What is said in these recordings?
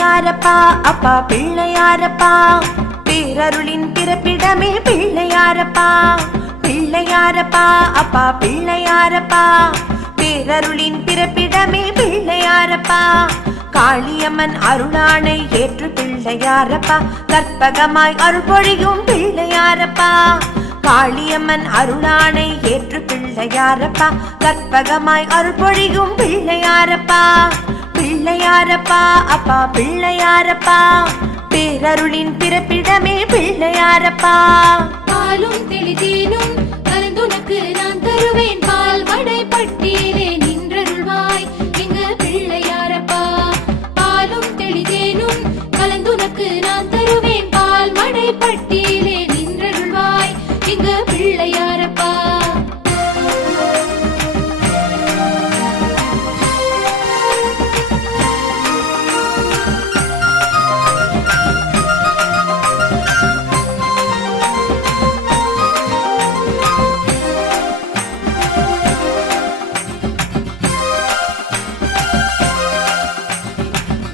பிள்ளையாரப்பா அப்பா பிள்ளையாரப்பா, பேரருளின் பிறப்பிடமே பிள்ளையாரப்பா. பிள்ளையாரப்பா அப்பா பிள்ளையாரப்பா, பேரருளின் பிறப்பிடமே பிள்ளையாரப்பா. காளியம்மன் அருளானை ஏற்று பிள்ளையாரப்பா, கற்பகமாய் அருள் பொழியும் பிள்ளையாரப்பா. காளியம்மன் அருளானை ஏற்று பிள்ளையாரப்பா, கற்பகமாய் அருள் பொழியும் பிள்ளையாரப்பா. பிள்ளையாரப்பா அப்பா பிள்ளையாரப்பா, பேரருளின் பிறப்பிடமே பிள்ளையாரப்பா. பாலும் தெளிதேனும் கலந்துனக்கு நான் தருவேன், பால் மடை பட்டியிலே நின்றருள்வாய் எங்க பிள்ளையாரப்பா. பாலும் தெளிதேனும் கலந்துனக்கு நான் தருவேன், பால் மடை பட்டியிலே நின்றருள்வாய் எங்க பிள்ளையாரப்பா.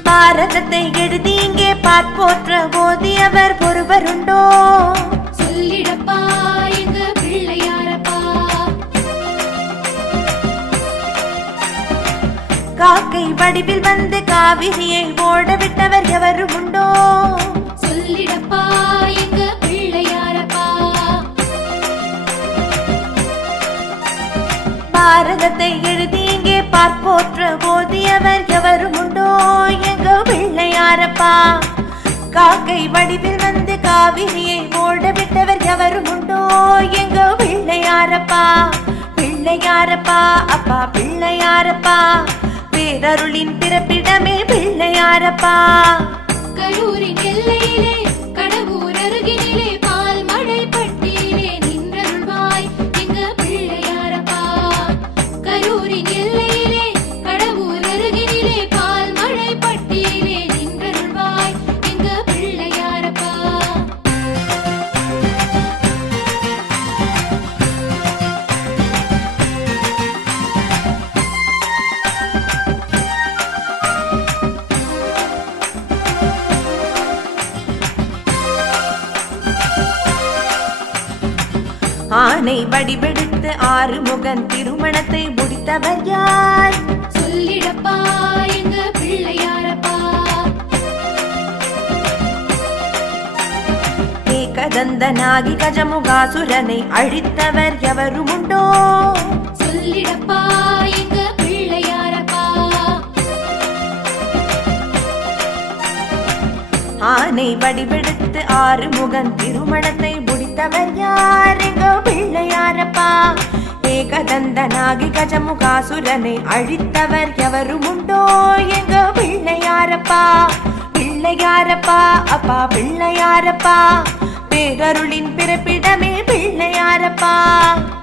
பாரதத்தை எழுதி இங்கே பார்ப்போற்ற ஓதியவர் ஒருவருண்டோ? சொல்லிடப்பா எங்க பிள்ளையாரப்பா. காக்கை வடிவில் வந்து காவிரியை ஓடவிட்டவர் எவரும் உண்டோ? சொல்லிடப்பா எங்க பிள்ளையாரப்பா. பாரதத்தை எழுதி இங்கே பார்ப்போற்ற ஓதியவர் எவரும் உண்டோ? எங்க பிள்ளையாரப்பா. காக்கை வடிவில் வந்து காவிரியை ஓடவிட்டவர் எவரும் உண்டோ? எங்க பிள்ளையாரப்பா. பிள்ளையாரப்பா அப்பா பிள்ளையாரப்பா, பேரருளின் பிறப்பிடமே பிள்ளையாரப்பா. கரூரின் எல்லையிலே கடவுர் அருகினிலே பால் மழை பட்டியிலே நின்றருள்வாய் எங்க பிள்ளையாரப்பா. கரூரின் எல்லையிலே கடவுர் அருகினிலே பால் மழை பட்டியிலே நின்றருள்வாய் எங்க பிள்ளையாரப்பா. ஆனை வடிவெடுத்து ஆறுமுகன் திருமணத்தை முடித்தவர் யார்? சொல்லிடப்பா எங்க பிள்ளையாரப்பா. ஏகதந்தனாகி கஜமுகாசுரனை அழித்தவர் எவரும் உண்டோ? சொல்லிடப்பா எங்க பிள்ளையாரப்பா. ஆனை வடிவெடுத்து ஆறுமுகன் திருமணத்தை முடித்தவர் யார்? எங்க பிள்ளையாரப்பா. ஏகதந்தனாகி கஜமுகாசுரனை அழித்தவர் எவரும் உண்டோ? எங்க பிள்ளையாரப்பா. பிள்ளையாரப்பா அப்பா பிள்ளையாரப்பா, பேரருளின் பிறப்பிடமே பிள்ளையாரப்பா.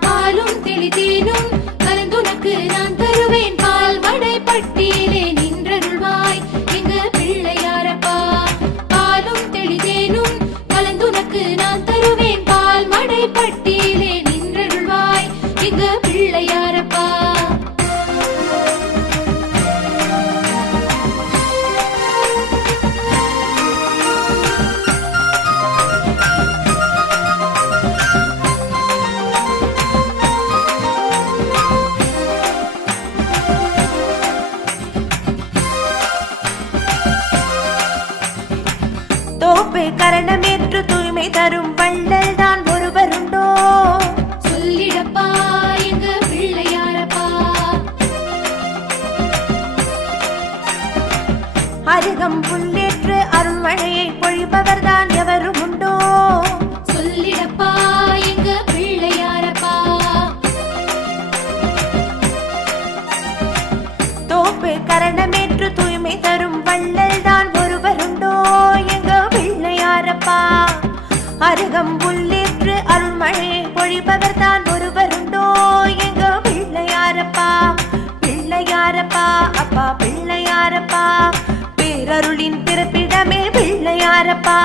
பாலும் தெளிதேனும் கலந்துனக்கு நான் தருவேன், பால் மடை பட்டியிலே நின்றருள்வாய் எங்க பிள்ளையாரப்பா. பாலும் தெளிதேனும் கலந்துனக்கு நான் தருவேன், பால் மடை பட்டியிலே நின்றருள்வாய் எங்க பிள்ளையாரப்பா. தோப்பு கரணமேற்று தூய்மை தரும் வள்ளல் தான் ஒருவருண்டோ? சொல்லிடப்பா எங்க பிள்ளையாரப்பா. அருகம் புல்லேற்று அருள்மழையை பொழிபவர் தான் எவரும் உண்டோ? சொல்லிடப்பா எங்க பிள்ளையாரப்பா. தோப்பு கரணமேற்று தூய்மை தரும் வள்ளல் தான் ஒருவருண்டோ? எங்க பிள்ளையாரப்பா. அருகம் புல்லேற்று அருள்மழையை பொழிபவர் தான் ஒருவருண்டோ? எங்க பிள்ளையாரப்பா. பிள்ளையாரப்பா அப்பா பிள்ளையாரப்பா, பேரருளின் பிறப்பிடமே பிள்ளையாரப்பா.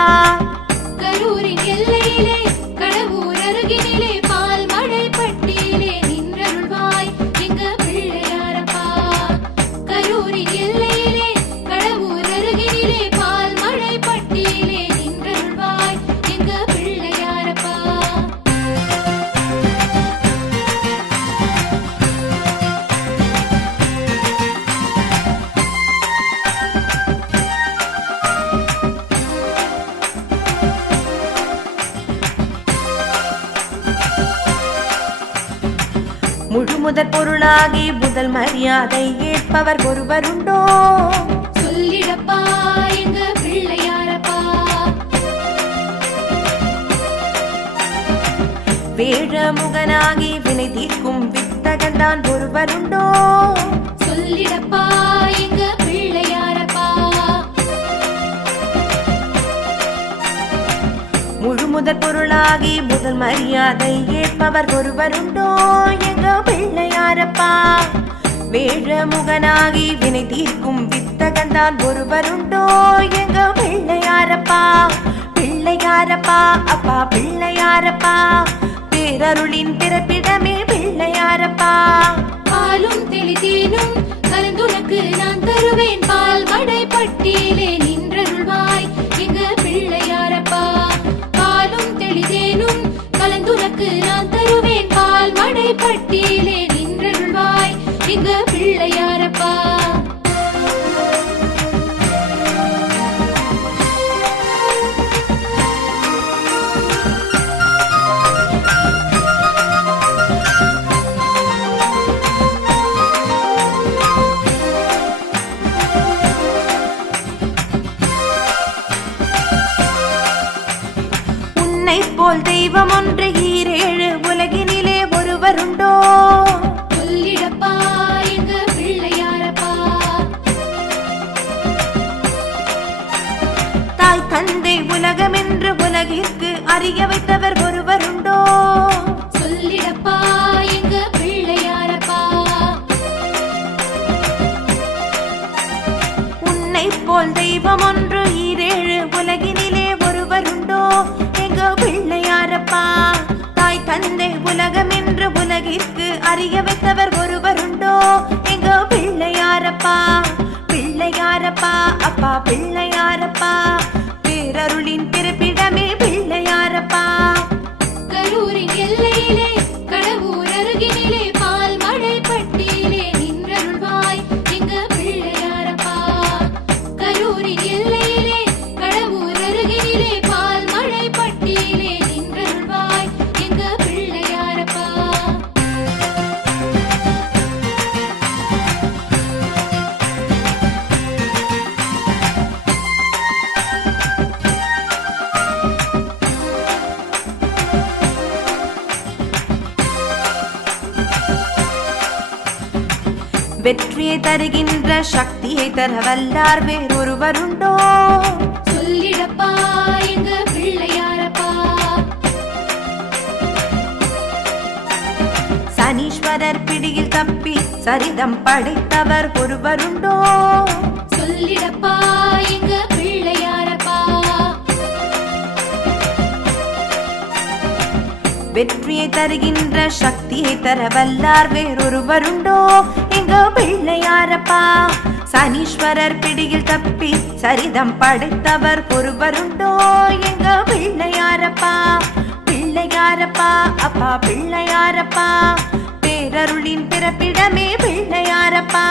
கரூரின் எல்லையிலே கடவுர் அருகினிலே பால் மழை பட்டியிலே நின்றருள்வாய் எங்க பிள்ளையாரப்பா. கரூரின் எல்லையிலே கடவுர் அருகினிலே முதற் பொருளாகி முதல் மரியாதை ஏற்பவர் ஒருவருண்டோ சொல்லிடப்பா எங்க பிள்ளையாரப்பா. வேழமுகனாகி வினை தீர்க்கும் வித்தகன்தான் ஒருவருண்டோ சொல்லிடப்பா எங்க பிள்ளையாரப்பா. முழு முதற் பொருளாகி முதல் மரியாதை ஏற்பவர் ஒருவருண்டோ எங்க பிள்ளையாரப்பா. வேழமுகனாகி வினை தீர்க்கும் வித்தகன்தான் ஒருவருண்டோ எங்க பிள்ளையாரப்பா. பிள்ளையாரப்பா அப்பா பிள்ளையாரப்பா, பேரருளின் பிறப்பிடமே பிள்ளையாரப்பா. பாலும் தெளிதேனும் கலந்துனக்கு நான் தருவேன், பால் மடை பட்டியிலே நின்றருள்வாய் எங்க பிள்ளையாரப்பா. பாலும் தெளிதேனும் கலந்துனக்கு நான் தருவேன், பால் மடை பட்டியிலே நின்றருள்வாய் எங்க பிள்ளையாரப்பா. போல் தெய்வம் ஒன்று ஈரேழு உலகினிலே ஒருவருண்டோ சொல்லிடப்பா எங்க பிள்ளையாரப்பா. தாய் தந்தை உலகம் என்று உலகிற்கு அறிய வைத்தவர் ஒருவருண்டோ சொல்லிடப்பா எங்க பிள்ளையாரப்பா. உன்னை போல் தெய்வம் ஒன்று ஈரேழு உலகினிலே ஒருவருண்டோ எங்க பிள்ளையாரப்பா. தாய் தந்தை உலகம் என்று உலகிற்கு அறிய வைத்தவர் ஒருவருண்டோ எங்க பிள்ளையாரப்பா. பிள்ளையாரப்பா அப்பா பிள்ளையாரப்பா, பேரருளின் பிறப்பிடமே பிள்ளையாரப்பா. கரூரின் எல்லையிலே கடவுர் அருகினிலே பால் மடை பட்டியிலே நின்றருள்வாய் எங்க பிள்ளையாரப்பா. கரூரின் எல்லையிலே கடவுர் அருகினிலே பால் மடை பட்டியிலே நின்றருள்வாய் எங்க பிள்ளையாரப்பா. வெற்றியை தருகின்ற சக்தியை தர வல்லார் வேறொருவருண்டோ சொல்லிடப்பா எங்க பிள்ளையாரப்பா. சனீஸ்வரர் பிடியில் தப்பி சரிதம் படைத்தவர் ஒருவருண்டோ சொல்லிடப்பா எங்க பிள்ளையாரப்பா. வெற்றியை தருகின்ற சக்தியை தர வல்லார் வேறொருவருண்டோ எங்க பிள்ளையாரப்பா. சனீஸ்வரர் பிடியில் தப்பி சரிதம் படைத்தவர் ஒருவருண்டோ எங்க பிள்ளையாரப்பா. பிள்ளையாரப்பா அப்பா பிள்ளையாரப்பா, பேரருளின் பிறப்பிடமே பிள்ளையாரப்பா.